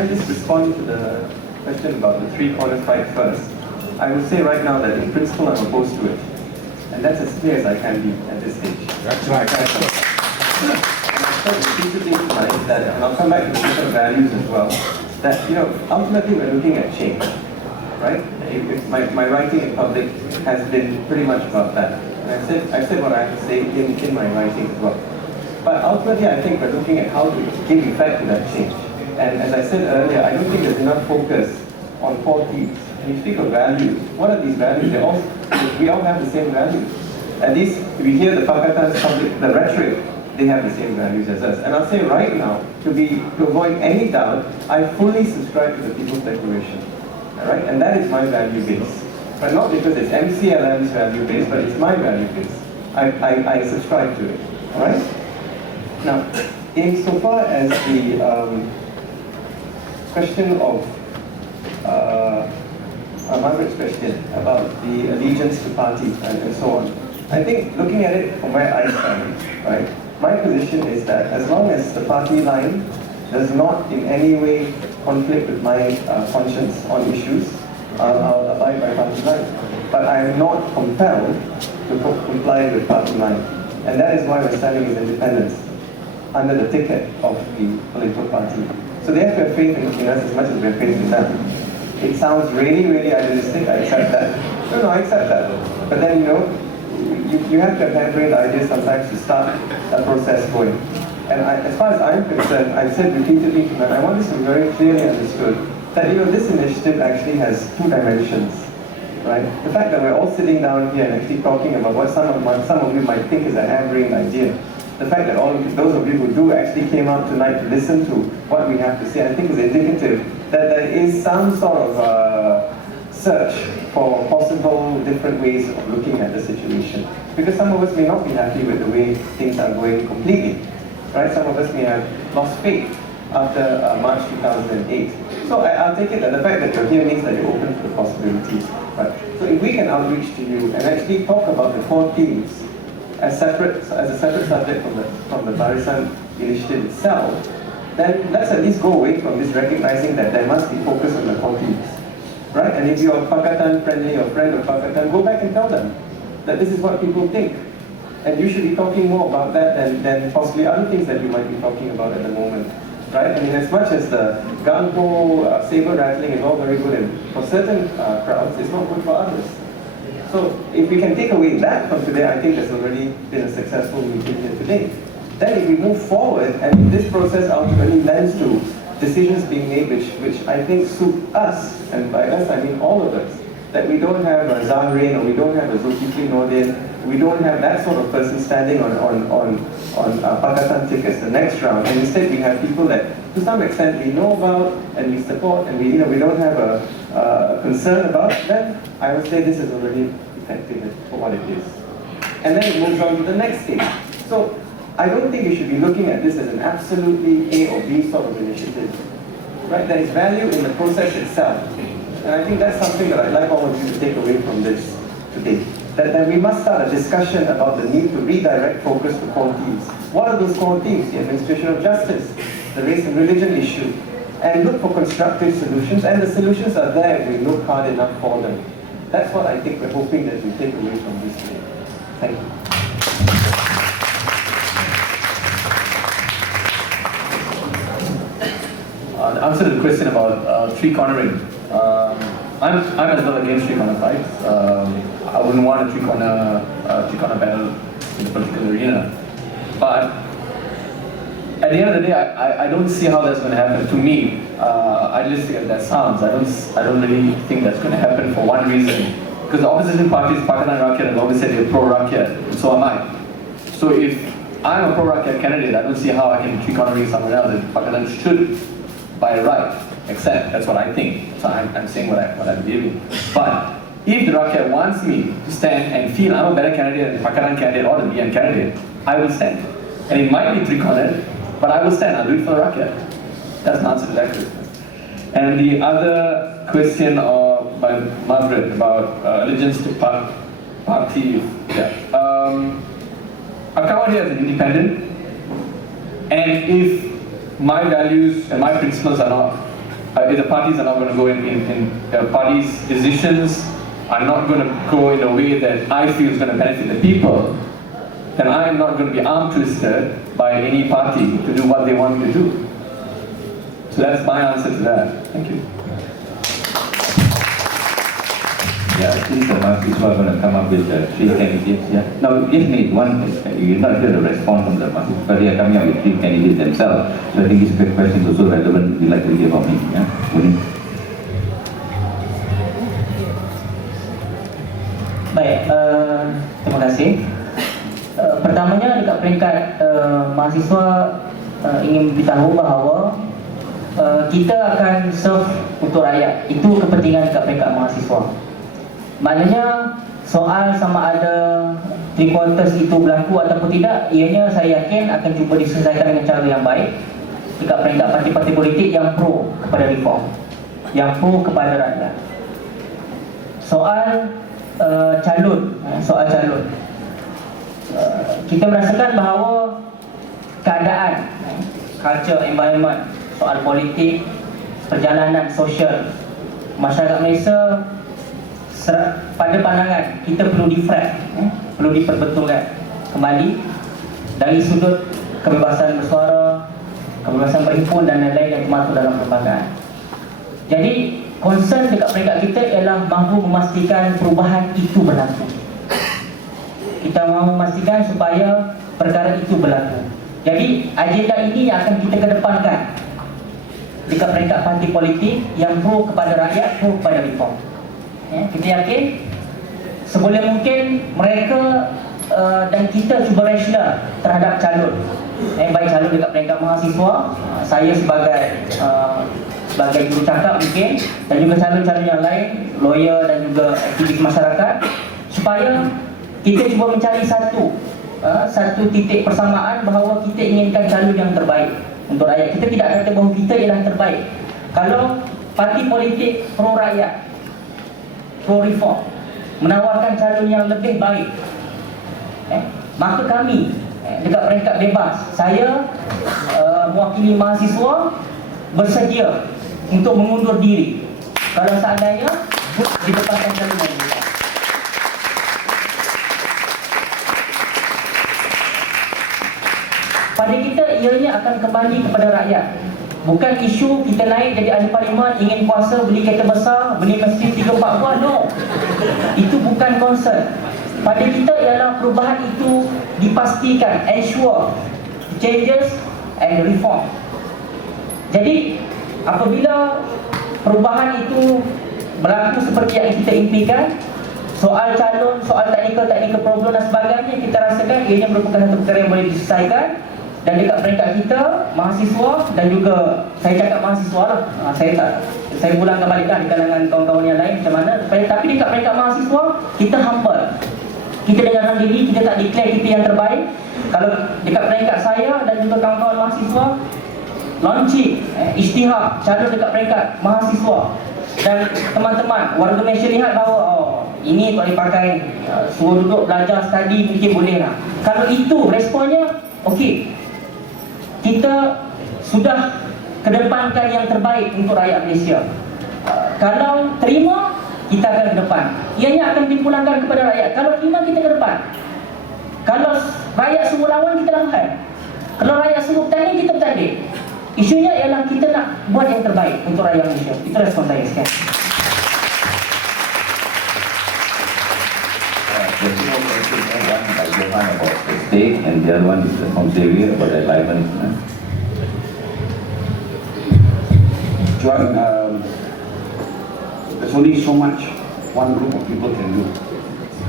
I just respond to the question about the three-corner fight first? I would say right now that in principle I'm opposed to it. And that's as clear as I can be at this stage. That's right. And I've said repeatedly tonight that, and I'll come back to the different values as well, that, ultimately we're looking at change, right? My writing in public has been pretty much about that. And I've said what I have to say in my writing as well. But ultimately, I think we're looking at how to give effect to that change. And as I said earlier, I don't think there's enough focus on four themes. When you speak of values, what are these values? We all have the same values. At least, if you hear the Pakistan's public, the rhetoric, they have the same values as us. And I'll say right now, to avoid any doubt, I fully subscribe to the People's Declaration. All right? And that is my value base. But not because it's MCLM's value base, but it's my value base. I subscribe to it. All right? Now, insofar as the question of Margaret's question about the allegiance to party and so on, I think looking at it from where I stand, right, my position is that as long as the party line does not in any way conflict with my conscience on issues, I'll abide by party line. But I am not compelled to comply with party line. And that is why we're standing as independents under the ticket of the political party. So they have to have faith in us as much as we have faith in them. It sounds really, really idealistic, I accept that. No, I accept that. But then, you have to have harebrained ideas sometimes to start a process going. And as far as I'm concerned, I've said repeatedly to them, I want this to be very clearly understood, that this initiative actually has two dimensions. Right? The fact that we're all sitting down here and actually talking about what some of you might think is a harebrained idea, the fact that those of you who do actually came out tonight to listen to what we have to say, I think is indicative that there is some sort of search for possible different ways of looking at the situation. Because some of us may not be happy with the way things are going completely. Right? Some of us may have lost faith after March 2008. So I'll take it that the fact that you're here means that you're open to the possibilities. Right? So if we can outreach to you and actually talk about the core themes as a separate subject from the Barisan initiative itself, then let's at least go away from this recognizing that there must be focus on the core themes. Right? And if you're Pakatan friendly or friend of Pakatan, go back and tell them that this is what people think. And you should be talking more about that than possibly other things that you might be talking about at the moment. Right? I mean, as much as the gung-ho, saber rattling is all very good, and for certain crowds, it's not good for others. So, if we can take away that from today, I think there's already been a successful meeting here today. Then, if we move forward, and this process ultimately lends to decisions being made which I think suit us, and by us I mean all of us, that we don't have a Zahrain or we don't have a Zulkifli Nordin, we don't have that sort of person standing on Pakatan tickets the next round, and instead we have people that to some extent we know about and we support and we don't have a concern about, then I would say this is already effective for what it is. And then it moves on to the next stage. So I don't think you should be looking at this as an absolutely A or B sort of initiative. Right? There is value in the process itself. And I think that's something that I'd like all of you to take away from this today. That we must start a discussion about the need to redirect focus to core themes. What are those core themes? The administration of justice, the race and religion issue, and look for constructive solutions, and the solutions are there if we look hard enough for them. That's what I think we're hoping that we take away from this today. Thank you. The answer to the question about three-cornering. I'm as well against three-corner fights. I wouldn't want a three-corner battle in the political arena. But at the end of the day, I don't see how that's going to happen. To me, idealistic as that sounds, I don't really think that's going to happen for one reason. Because the opposition parties, Pakatan Rakyat, have always said they're pro-Rakyat, and so am I. So if I'm a pro-Rakyat candidate, I don't see how I can three-cornering someone else. That Pakatan should, by right, accept. That's what I think. So I'm saying what I believe in. But if the Rakyat wants me to stand and feel I'm a better candidate than the Pakatan candidate or the BN candidate, I will stand. And it might be three-cornered, but I will stand. I'll do it for the Rakyat. That's the answer to that question. And the other question by Margaret about allegiance to party. Yeah. I've come out here as an independent, and if my values and my principles are not if the parties are not going to go in the parties' decisions are not going to go in a way that I feel is going to benefit the people, then I am not going to be arm twisted by any party to do what they want me to do. So that's my answer to that. Thank you. Yeah, since the Mahasiswa are going to come up with 3 candidates, yeah. Now, just need one, you not hear the response from the Mahasiswa, but they are coming up with 3 candidates themselves. So I think this question is also relevant, we'd like to hear about me. Yeah? Munir. Baik, terima kasih. Pertamanya dekat peringkat mahasiswa ingin beritahu bahawa kita akan serve untuk rakyat. Itu kepentingan dekat peringkat mahasiswa. Maknanya soal sama ada 3/4 itu berlaku ataupun tidak, ianya saya yakin akan cuba diselesaikan dengan cara yang baik dekat peringkat parti-parti politik yang pro kepada reform, yang pro kepada rakyat. Soal calon, kita merasakan bahawa keadaan, culture, environment, soal politik, perjalanan sosial masyarakat Malaysia pada pandangan kita perlu diframe, perlu diperbetulkan kembali dari sudut kebebasan bersuara, kebebasan berhimpun dan lain-lain yang termasuk dalam perlembagaan. Jadi concern dekat peringkat kita ialah mahu memastikan perubahan itu berlaku. Kita mahu memastikan supaya perkara itu berlaku. Jadi agenda ini yang akan kita kedepankan dekat peringkat parti politik yang pro kepada rakyat, pro kepada reform. Ya, kita yakin seboleh mungkin mereka dan kita cuba rasional terhadap calon, baik calon dekat peringkat mahasiswa, saya sebagai jurucakap mungkin, dan juga calon-calon yang lain, lawyer dan juga aktivis masyarakat, supaya kita cuba mencari satu titik persamaan bahawa kita inginkan calon yang terbaik untuk rakyat. Kita tidak kata bahawa kita ialah yang terbaik. Kalau parti politik pro rakyat, pro reform menawarkan calon yang lebih baik, maka kami dekat peringkat bebas, saya mewakili mahasiswa bersedia untuk mengundur diri kalau seandainya didapatkan calon yang lebih baik. Pada kita ianya akan kembali kepada rakyat. Bukan isu kita naik jadi ahli parlimen, ingin kuasa, beli kereta besar, beli masjid 3-4 buah, no. Itu bukan concern. Pada kita ialah perubahan itu dipastikan, ensure changes and reform. Jadi apabila perubahan itu berlaku seperti yang kita impikan, soal calon, soal teknikal problem dan sebagainya, kita rasakan ianya merupakan satu perkara yang boleh diselesaikan. Dan dekat peringkat kita, mahasiswa, dan juga saya cakap mahasiswa lah, saya pulangkan balik di kalangan kawan-kawan yang lain macam mana. Tapi dekat peringkat mahasiswa, kita humble, kita dengan rendah diri, kita tak declare kita yang terbaik. Kalau dekat peringkat saya dan juga kawan-kawan mahasiswa, launching isytihar calon dekat peringkat mahasiswa, dan teman-teman warga Malaysia lihat bahawa ini tak boleh pakai, suruh duduk belajar, study, mungkin boleh lah. Kalau itu responnya, okey, kita sudah kedepankan yang terbaik untuk rakyat Malaysia. Kalau terima, kita akan ke depan. Ianya akan dipulangkan kepada rakyat. Kalau terima, kita ke depan. Kalau rakyat suruh lawan, kita lawan. Kalau rakyat suruh bertanding, kita bertanding. Isunya ialah kita nak buat yang terbaik untuk rakyat Malaysia. Itu respon saya sekian. There's no question, one by Johan about the state and the other one is from Xavier about the alignment. Johan, there's only so much one group of people can do.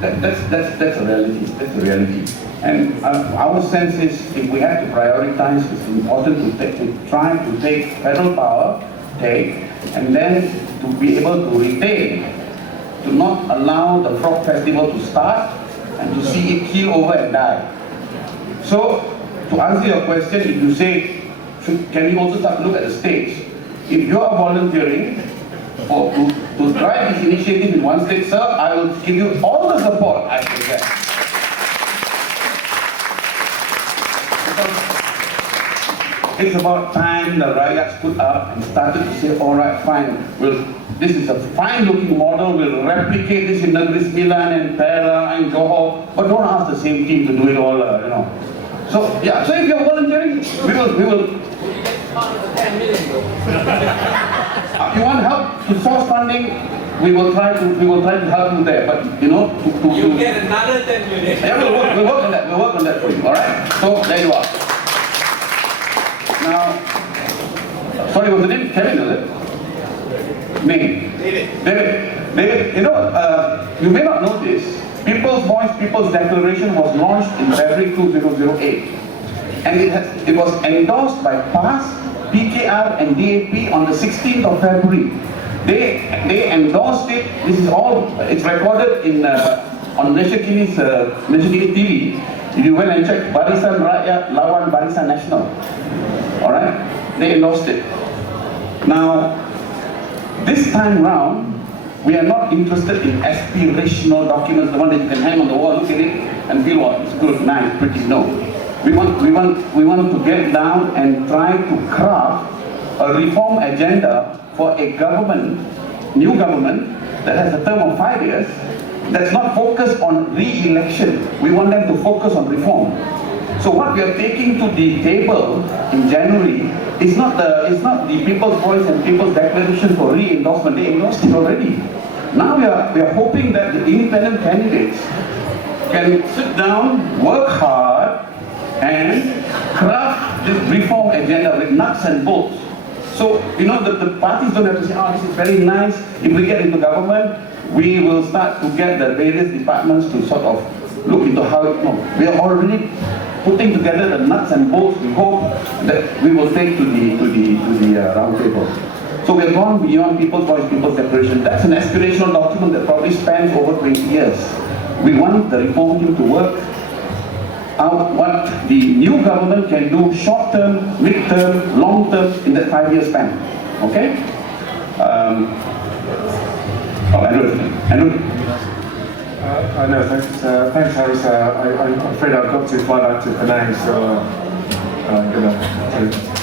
That's a reality. That's the reality. And our sense is, if we have to prioritize, it's important to try to take federal power, and then to be able to retain, to not allow the frog festival to start and to see it keel over and die. So, to answer your question, if you say, can we also start to look at the states? If you are volunteering or to drive this initiative in one state, sir, I will give you all the support I can get. it's about time the Rakyat stood up and started to say, all right, fine, this is a fine-looking model, we'll replicate this in Negeri Sembilan and Perak and Johor, but don't ask the same team to do it all, you know. So, yeah, so if you're volunteering, we will. You want help to source funding, we will try to help you there, but you know, you get another 10 million. Yeah, we'll work on that for you, alright? So, there you are. Now, sorry, what's the name? Kevin, is it? David, you know, you may not know this. People's Voice, People's Declaration was launched in February 2008. And it was endorsed by PAS, PKR and DAP on the 16th of February. They endorsed it. This is all, it's recorded in on Malaysia Kini TV. You went and check Barisan Rakyat Lawan Barisan Nasional. Alright? They endorsed it. Now, this time round, we are not interested in aspirational documents, the one that you can hang on the wall, look at it, and feel what it's good, nice, pretty. No. We want to get down and try to craft a reform agenda for a government, new government, that has a term of 5 years, that's not focused on re-election. We want them to focus on reform. So what we are taking to the table in January is not the People's Voice and People's Declaration for re-endorsement. They endorsed it already. Now we are hoping that the independent candidates can sit down, work hard, and craft this reform agenda with nuts and bolts. So, you know, the parties don't have to say, oh, this is very nice. If we get into government, we will start to get the various departments to sort of look into how, we are already putting together the nuts and bolts we hope that we will take to the round table. So we have gone beyond People's Voice, People's Declaration. That's an aspirational document that probably spans over 20 years. We want the reform team to work out what the new government can do short-term, mid-term, long-term in that 5-year span. Okay? Andrew. No, thanks Harris. I'm afraid I've got to fly back to Penang, so I'm going to